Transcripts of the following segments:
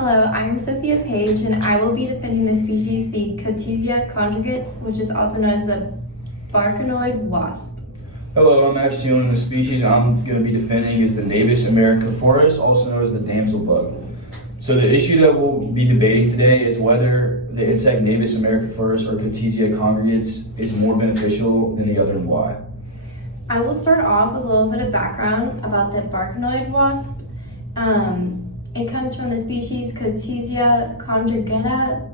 Hello, I'm Sophia Page, and I will be defending the species, the Cotesia congregates, which is also known as the Braconoid wasp. Hello, I'm Max Young, and the species I'm going to be defending is the Nabis americoferus, also known as the damsel bug. So the issue that we'll be debating today is whether the insect Nabis americoferus or Cotesia congregates is more beneficial than the other and why. I will start off with a little bit of background about the Braconoid wasp. It comes from the species Cotesia congregata.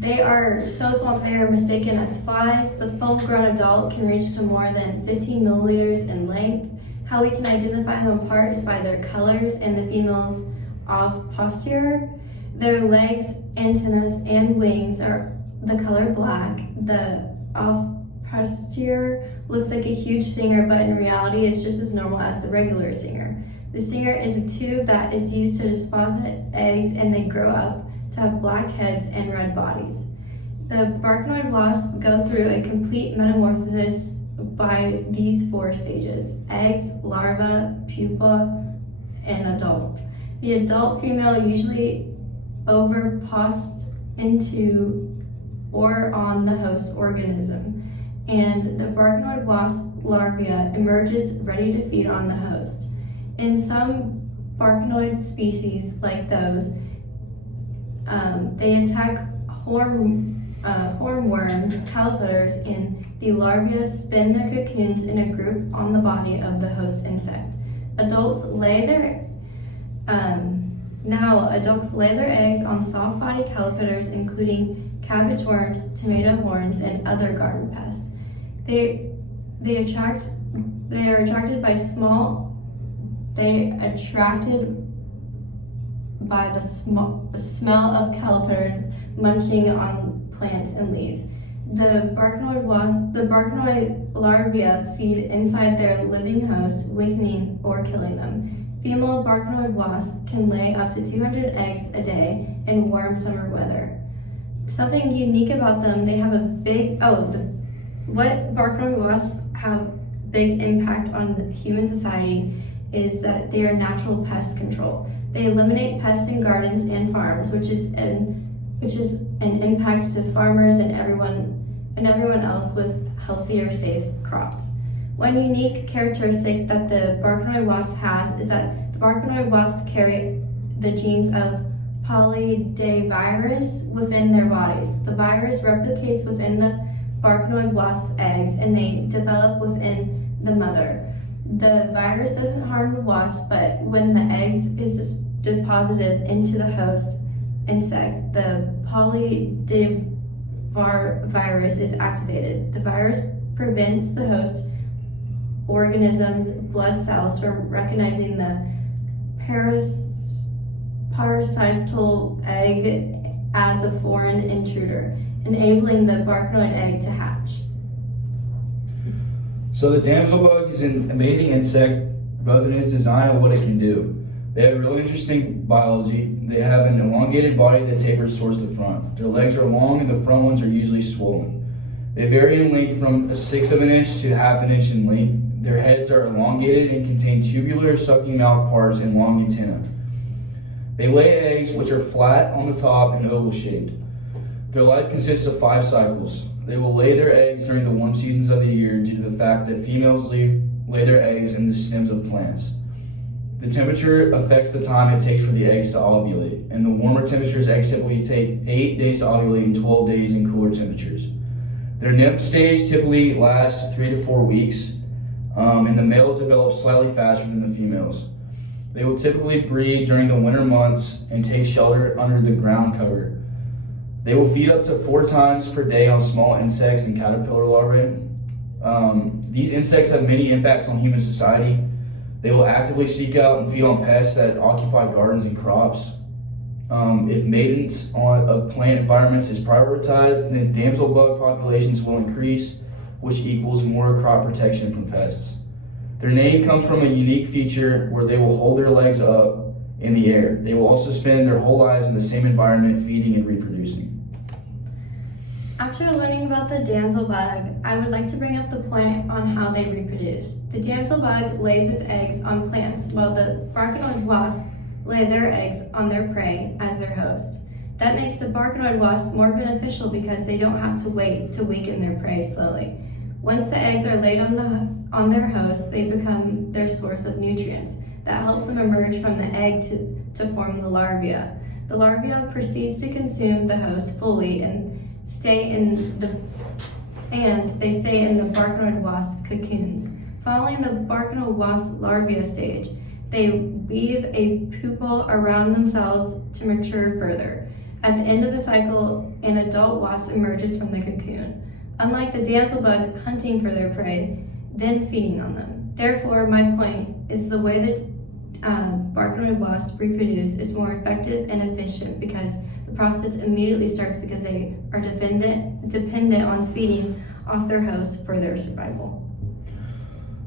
They are so small that they are mistaken as flies. The full-grown adult can reach to more than 15 milliliters in length. How we can identify them apart is by their colors and the female's off-posterior. Their legs, antennas, and wings are the color black. The off-posterior looks like a huge stinger, but in reality it's just as normal as the regular stinger. The stinger is a tube that is used to deposit eggs, and they grow up to have black heads and red bodies. The Braconoid wasps go through a complete metamorphosis by these 4 stages: eggs, larva, pupa, and adult. The adult female usually overposts into or on the host organism, and the Braconoid wasp larva emerges ready to feed on the host. In some Braconoid species, like those, they attack hornworm caterpillars, and the larvae spin their cocoons in a group on the body of the host insect. Adults lay their eggs on soft-bodied caterpillars, including cabbage worms, tomato horns, and other garden pests. They are attracted by the smell of caterpillars munching on plants and leaves. The Braconoid larvae feed inside their living host, weakening or killing them. Female Braconoid wasps can lay up to 200 eggs a day in warm summer weather. Something unique about them, they have what Braconoid wasps have big impact on human society is that they are natural pest control. They eliminate pests in gardens and farms, which is an impact to farmers and everyone else with healthier, safe crops. One unique characteristic that the Braconoid wasp has is that the Braconoid wasps carry the genes of polydavirus within their bodies. The virus replicates within the Braconoid wasp eggs, and they develop within the mother. The virus doesn't harm the wasp, but when the eggs is deposited into the host insect, the polydavirus is activated. The virus prevents the host organism's blood cells from recognizing the parasital egg as a foreign intruder, enabling the Braconoid egg to hatch. So the damsel bug is an amazing insect, both in its design and what it can do. They have really interesting biology. They have an elongated body that tapers towards the front. Their legs are long, and the front ones are usually swollen. They vary in length from 1/6 of an inch to 1/2 inch in length. Their heads are elongated and contain tubular sucking mouth parts and long antennae. They lay eggs which are flat on the top and oval shaped. Their life consists of 5 cycles. They will lay their eggs during the warm seasons of the year due to the fact that females lay their eggs in the stems of plants. The temperature affects the time it takes for the eggs to ovulate. In the warmer temperatures, eggs typically take 8 days to ovulate and 12 days in cooler temperatures. Their nymph stage typically lasts 3 to 4 weeks, and the males develop slightly faster than the females. They will typically breed during the winter months and take shelter under the ground cover. They will feed up to 4 times per day on small insects and caterpillar larvae. These insects have many impacts on human society. They will actively seek out and feed on pests that occupy gardens and crops. If maintenance of plant environments is prioritized, then damsel bug populations will increase, which equals more crop protection from pests. Their name comes from a unique feature where they will hold their legs up in the air. They will also spend their whole lives in the same environment, feeding and reproducing. After learning about the damsel bug, I would like to bring up the point on how they reproduce. The damsel bug lays its eggs on plants, while the Braconoid wasp lay their eggs on their prey as their host. That makes the Braconoid wasp more beneficial because they don't have to wait to weaken their prey slowly. Once the eggs are laid on their host, they become their source of nutrients. That helps them emerge from the egg to form the larvae. The larvae proceeds to consume the host fully and they stay in the Braconoid wasp cocoons. Following the Braconoid wasp larvae stage, they weave a pupil around themselves to mature further. At the end of the cycle, an adult wasp emerges from the cocoon. Unlike the damsel bug hunting for their prey, then feeding on them. Therefore, my point is the way that Braconoid wasps reproduce is more effective and efficient because the process immediately starts because they are dependent on feeding off their host for their survival.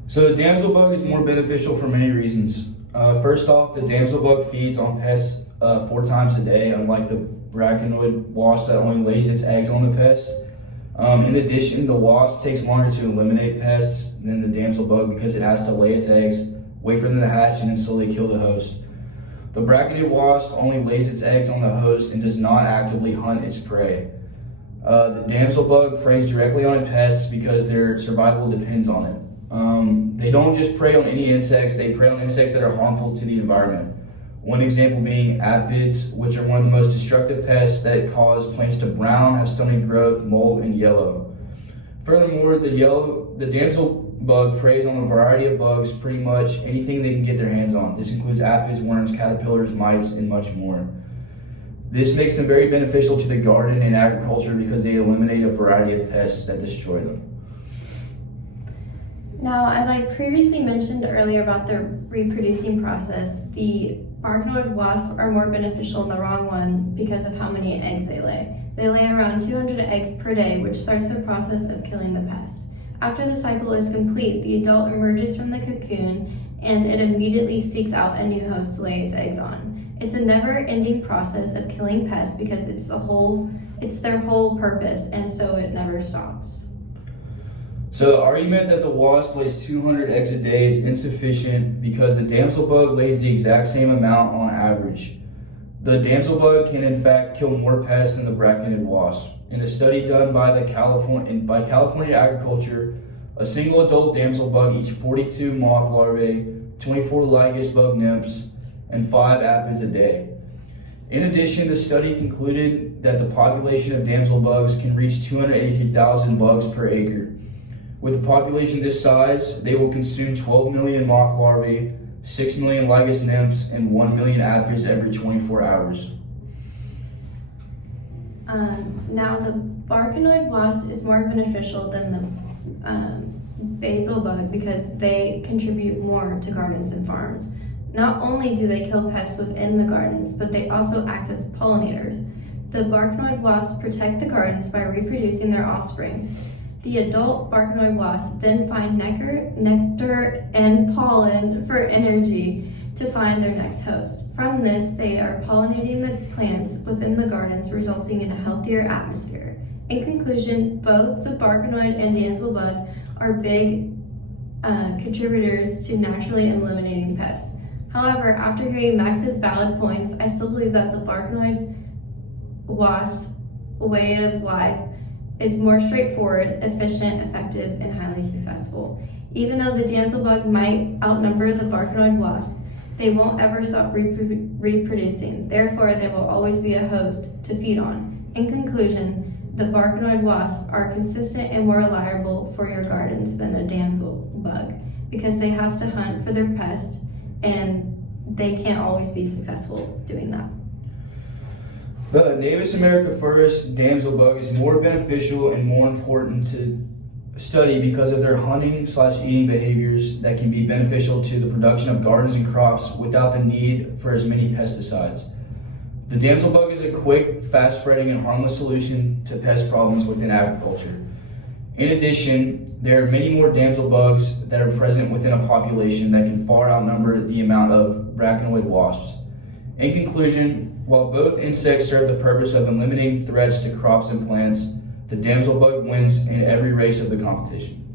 So the damsel bug is more beneficial for many reasons. First off, the damsel bug feeds on pests 4 times a day, unlike the Braconoid wasp that only lays its eggs on the pest. In addition, the wasp takes longer to eliminate pests than the damsel bug because it has to lay its eggs, wait for them to hatch, and then slowly kill the host. The Braconoid wasp only lays its eggs on the host and does not actively hunt its prey. The damsel bug preys directly on its pests because their survival depends on it. They don't just prey on any insects, they prey on insects that are harmful to the environment. One example being aphids, which are one of the most destructive pests that cause plants to brown, have stunting growth, mold, and yellow. Furthermore, the damsel bug preys on a variety of bugs, pretty much anything they can get their hands on. This includes aphids, worms, caterpillars, mites, and much more. This makes them very beneficial to the garden and agriculture because they eliminate a variety of pests that destroy them. Now, as I previously mentioned earlier about the reproducing process, the Braconoid wasps are more beneficial in the wrong one because of how many eggs they lay. They lay around 200 eggs per day, which starts the process of killing the pest. After the cycle is complete, the adult emerges from the cocoon and it immediately seeks out a new host to lay its eggs on. It's a never-ending process of killing pests because it's their whole purpose, and so it never stops. So the argument that the wasp lays 200 eggs a day is insufficient because the damsel bug lays the exact same amount on average. The damsel bug can in fact kill more pests than the Braconoid wasp. In a study done by California Agriculture, a single adult damsel bug eats 42 moth larvae, 24 lygus bug nymphs, and 5 aphids a day. In addition, the study concluded that the population of damsel bugs can reach 283,000 bugs per acre. With a population this size, they will consume 12 million moth larvae, 6 million lygus nymphs, and 1 million aphids every 24 hours. Now, the Braconoid wasp is more beneficial than the basil bug because they contribute more to gardens and farms. Not only do they kill pests within the gardens, but they also act as pollinators. The Braconoid wasps protect the gardens by reproducing their offsprings. The adult Braconoid wasps then find nectar and pollen for energy to find their next host. From this, they are pollinating the plants within the gardens, resulting in a healthier atmosphere. In conclusion, both the Braconoid and damsel bug are big contributors to naturally eliminating pests. However, after hearing Max's valid points, I still believe that the Braconoid wasp way of life is more straightforward, efficient, effective, and highly successful. Even though the damsel bug might outnumber the Braconoid wasp, they won't ever stop reproducing. Therefore, there will always be a host to feed on. In conclusion, the Braconoid wasps are consistent and more reliable for your gardens than a damsel bug because they have to hunt for their pests and they can't always be successful doing that. The Nabis americoferus damsel bug is more beneficial and more important to study because of their hunting/eating behaviors that can be beneficial to the production of gardens and crops without the need for as many pesticides. The damsel bug is a quick, fast-spreading, and harmless solution to pest problems within agriculture. In addition, there are many more damsel bugs that are present within a population that can far outnumber the amount of Braconoid wasps. In conclusion, while both insects serve the purpose of eliminating threats to crops and plants, the damsel bug wins in every race of the competition.